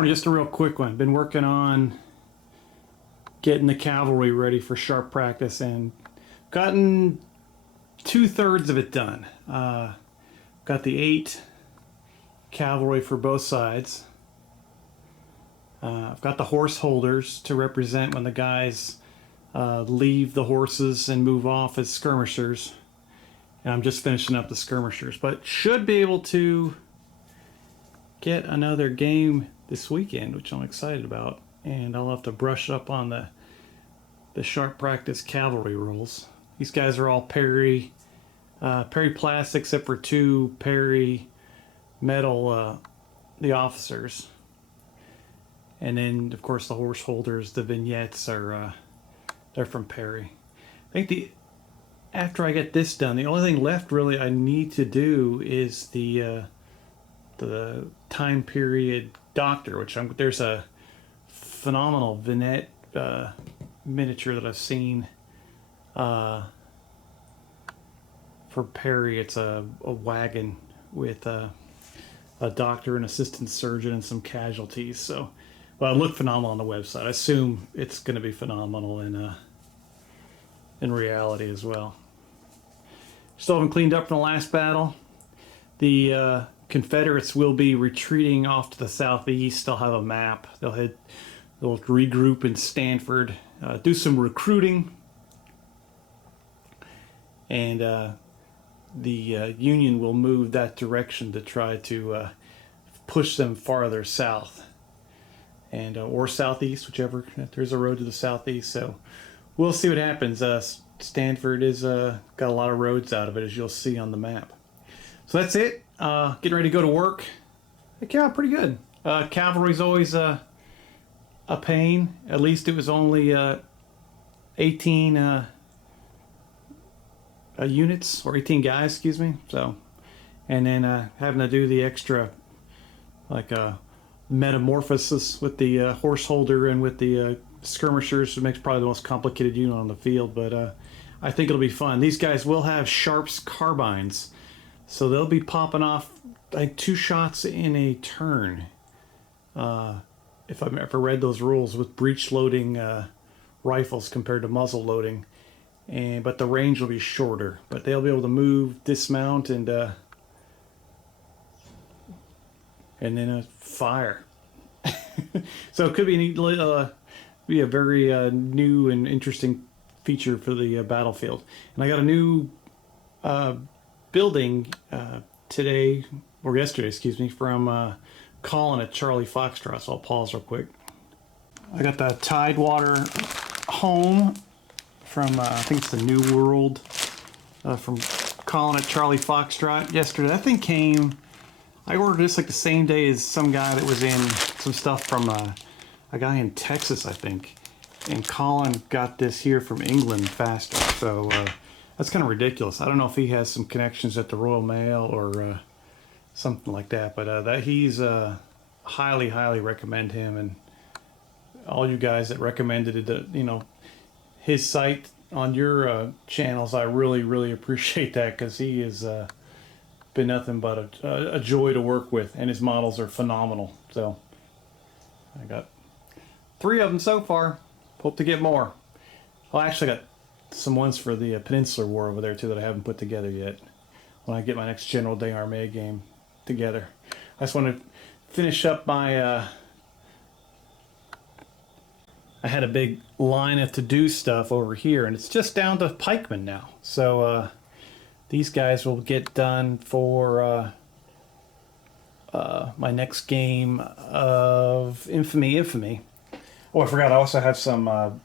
morning, just a real quick one. Been working on getting the cavalry ready for sharp practice and gotten 2/3 of it done. Got the 8 cavalry for both sides. I've got the horse holders to represent when the guys leave the horses and move off as skirmishers. And I'm just finishing up the skirmishers, but should be able to get another game this weekend, which I'm excited about. And I'll have to brush up on the sharp practice cavalry rules. These guys are all Perry plastic, except for 2 Perry metal, the officers. And then, of course, the horse holders, the vignettes are they're from Perry. I think after I get this done, the only thing left really I need to do is the time period doctor, which there's a phenomenal vignette miniature that I've seen for Perry. It's a wagon with a doctor, an assistant surgeon, and some casualties. So, well, it looked phenomenal on the website. I assume it's going to be phenomenal in reality as well. Still haven't cleaned up from the last battle. The Confederates will be retreating off to the southeast. They'll have a map. They'll regroup in Stanford, do some recruiting, and the Union will move that direction to try to push them farther south, and or southeast, whichever. There's a road to the southeast, so we'll see what happens. Stanford is got a lot of roads out of it, as you'll see on the map. So that's it. Getting ready to go to work. It came out pretty good. Cavalry's always a pain. At least it was only 18 units, or 18 guys, excuse me. So, and then having to do the extra, like metamorphosis with the horse holder and with the skirmishers, it makes probably the most complicated unit on the field. But I think it'll be fun. These guys will have Sharps carbines, so they'll be popping off like 2 shots in a turn. If I've ever read those rules, with breech loading rifles compared to muzzle loading, but the range will be shorter. But they'll be able to move, dismount, and then fire. So it could be a very new and interesting feature for the battlefield. And I got a new building today, or yesterday, excuse me, from Colin at Charlie Foxtrot. So I'll pause real quick. I got the Tidewater home from I think it's the New World, from Colin at Charlie Foxtrot yesterday. That thing came, I ordered this like the same day as some guy that was in some stuff from a guy in Texas, I think. And Colin got this here from England faster. So that's kind of ridiculous. I don't know if he has some connections at the Royal Mail or something like that. But that he's highly recommend him, and all you guys that recommended it, his site on your channels. I really appreciate that, because he has been nothing but a joy to work with, and his models are phenomenal. So I got 3 of them so far. Hope to get more. Well, I actually got some ones for the Peninsular War over there too that I haven't put together yet. When I get my next General d'Armée game together, I just want to finish up my. I had a big line of to-do stuff over here, and it's just down to pikemen now. So these guys will get done for my next game of Infamy. Oh, I forgot. I also have some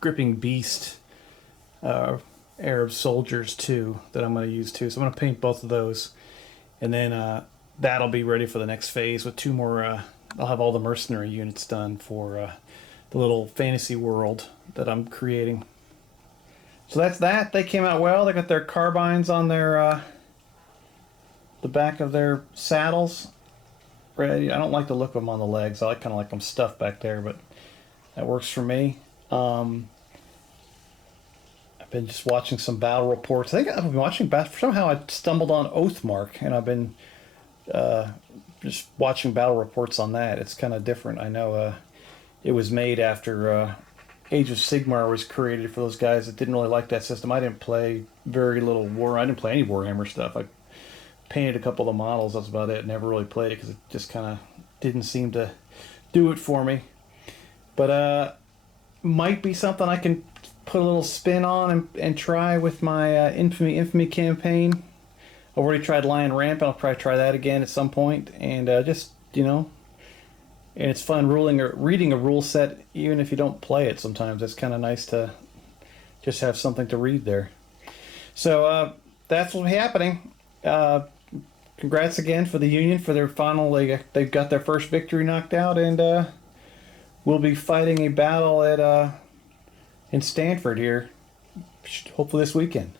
gripping beast Arab soldiers too that I'm going to use too. So I'm going to paint both of those, and then that'll be ready for the next phase with 2 more. I'll have all the mercenary units done for the little fantasy world that I'm creating. So that's that. They came out well. They got their carbines on their the back of their saddles ready. I don't like the look of them on the legs. I kind of like them stuffed back there, but that works for me. I've been just watching some battle reports. I think I've been watching battle. Somehow I stumbled on Oathmark, and I've been just watching battle reports on that, it's kind of different. I know it was made after Age of Sigmar was created for those guys that didn't really like that system. I didn't play very little I didn't play any Warhammer stuff. I painted a couple of the models. That's about it. Never really played it because it just kind of didn't seem to do it for me. But might be something I can put a little spin on and try with my Infamy campaign. I've already tried Lion Rampant. I'll probably try that again at some point. And just, and it's fun reading a rule set even if you don't play it sometimes. It's kind of nice to just have something to read there. So that's what's happening. Congrats again for the Union for their final. They've got their first victory knocked out, and we'll be fighting a battle at in Stanford here, hopefully this weekend.